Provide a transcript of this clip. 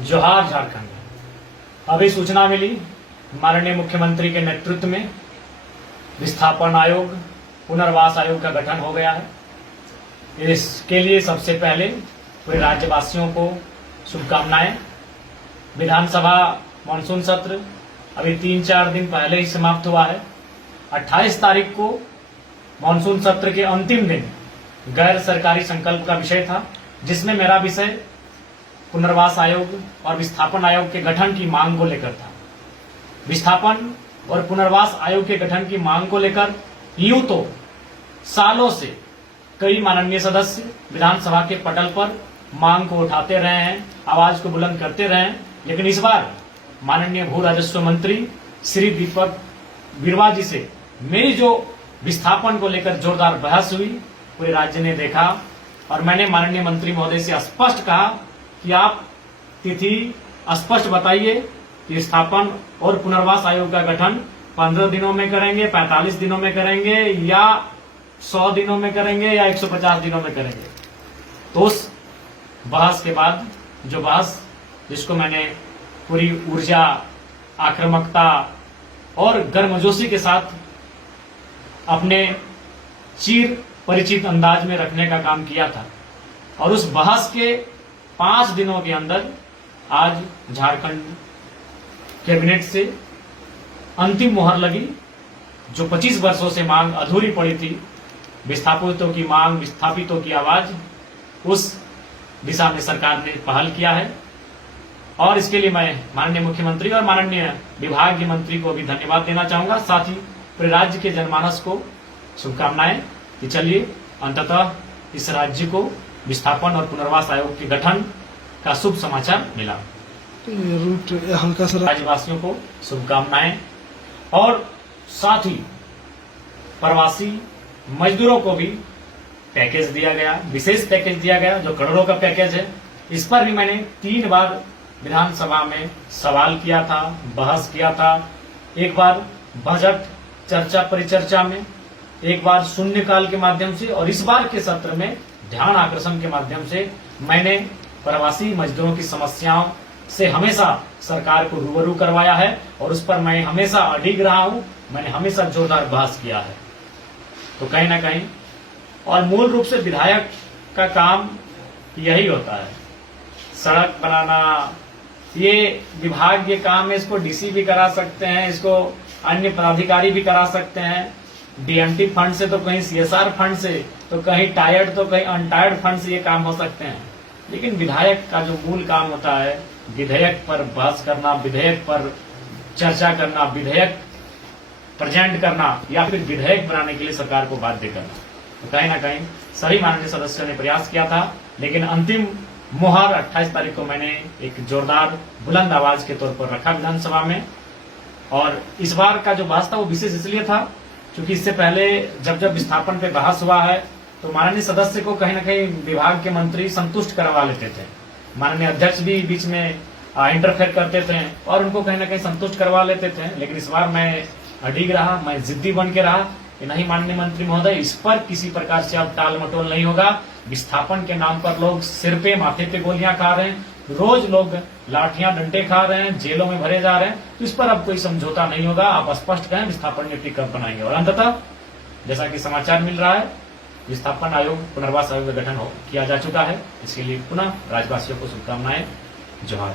जोहार झारखंड। अभी सूचना मिली माननीय मुख्यमंत्री के नेतृत्व में विस्थापन आयोग, पुनर्वास आयोग का गठन हो गया है। इसके लिए सबसे पहले पूरे राज्यवासियों को शुभकामनाएं। विधानसभा मानसून सत्र अभी 3-4 दिन पहले ही समाप्त हुआ है। 28 तारीख को मानसून सत्र के अंतिम दिन गैर सरकारी संकल्प का विषय था, जिसमें मेरा विषय पुनर्वास आयोग और विस्थापन आयोग के गठन की मांग को लेकर था। विस्थापन और पुनर्वास आयोग के गठन की मांग को लेकर यूं तो सालों से कई माननीय सदस्य विधानसभा के पटल पर मांग को उठाते रहे हैं, आवाज को बुलंद करते रहे हैं, लेकिन इस बार माननीय भू राजस्व मंत्री श्री दीपक बिरुवा जी से मेरी जो विस्थापन को लेकर जोरदार बहस हुई, पूरे राज्य ने देखा और मैंने माननीय मंत्री महोदय से स्पष्ट कहा कि आप तिथि स्पष्ट बताइए कि विस्थापन और पुनर्वास आयोग का गठन 15 दिनों में करेंगे, 45 दिनों में करेंगे या 100 दिनों में करेंगे या 150 दिनों में करेंगे। तो उस बहस के बाद जो बहस जिसको मैंने पूरी ऊर्जा, आक्रामकता और गर्मजोशी के साथ अपने चिर परिचित अंदाज में रखने का काम किया था, और उस बहस के 5 दिनों के अंदर आज झारखंड कैबिनेट से अंतिम मुहर लगी। जो 25 वर्षों से मांग अधूरी पड़ी थी, विस्थापितों की मांग, विस्थापितों की आवाज, उस दिशा में सरकार ने पहल किया है। और इसके लिए मैं माननीय मुख्यमंत्री और माननीय विभागीय मंत्री को भी धन्यवाद देना चाहूंगा, साथ ही पूरे राज्य के जनमानस को शुभकामनाएं कि चलिए अंततः इस राज्य को विस्थापन और पुनर्वास आयोग के गठन का शुभ समाचार मिला। रूट हल्का सा राज्यवासियों को शुभकामनाएं और साथ ही प्रवासी मजदूरों को भी पैकेज दिया गया, विशेष पैकेज दिया गया जो करोड़ों का पैकेज है। इस पर भी मैंने 3 बार विधानसभा में सवाल किया था, बहस किया था। एक बार बजट चर्चा परिचर्चा में, एक बार शून्यकाल के माध्यम से, और इस बार के सत्र में ध्यान आकर्षण के माध्यम से मैंने प्रवासी मजदूरों की समस्याओं से हमेशा सरकार को रूबरू करवाया है और उस पर मैं हमेशा अडिग रहा हूं। मैंने हमेशा जोरदार बहस किया है। तो कहीं ना कहीं, और मूल रूप से विधायक का काम यही होता है, सड़क बनाना। ये विभाग, ये काम है, इसको डीसी भी करा सकते हैं, इसको अन्य पदाधिकारी भी करा सकते हैं। डीएमटी फंड से तो कहीं सीएसआर फंड से, तो कहीं टायर्ड तो कहीं अनटायर्ड फंड से ये काम हो सकते हैं। लेकिन विधायक का जो मूल काम होता है, विधेयक पर बहस करना, विधेयक पर चर्चा करना, विधेयक प्रेजेंट करना या फिर विधेयक बनाने के लिए सरकार को बाध्य करना। तो कहीं ना कहीं सभी माननीय सदस्यों ने प्रयास किया था, लेकिन अंतिम मुहर 28 तारीख को मैंने एक जोरदार बुलंद आवाज के तौर पर रखा विधानसभा में। और इस बार का जो बहस था वो विशेष इसलिए था क्योंकि इससे पहले जब विस्थापन पे बहस हुआ है तो माननीय सदस्य को कहीं ना कहीं विभाग के मंत्री संतुष्ट करवा लेते थे, माननीय अध्यक्ष भी बीच में इंटरफेयर करते थे और उनको कहीं ना कहीं संतुष्ट करवा लेते थे। लेकिन इस बार मैं अडिग रहा, मैं जिद्दी बन के रहा कि नहीं माननीय मंत्री महोदय, इस पर किसी प्रकार से अब टाल मटोल नहीं होगा। विस्थापन के नाम पर लोग सिर पे, माथे पे गोलियां खा रहे हैं, रोज लोग लाठियां डंडे खा रहे हैं, जेलों में भरे जा रहे हैं। तो इस पर अब कोई समझौता नहीं होगा। आप स्पष्ट कहें विस्थापन नीति कब बनाएंगे। और अंततः जैसा कि समाचार मिल रहा है, विस्थापन आयोग, पुनर्वास आयोग का गठन किया जा चुका है। इसके लिए पुनः राज्यवासियों को शुभकामनाएं। जोहार।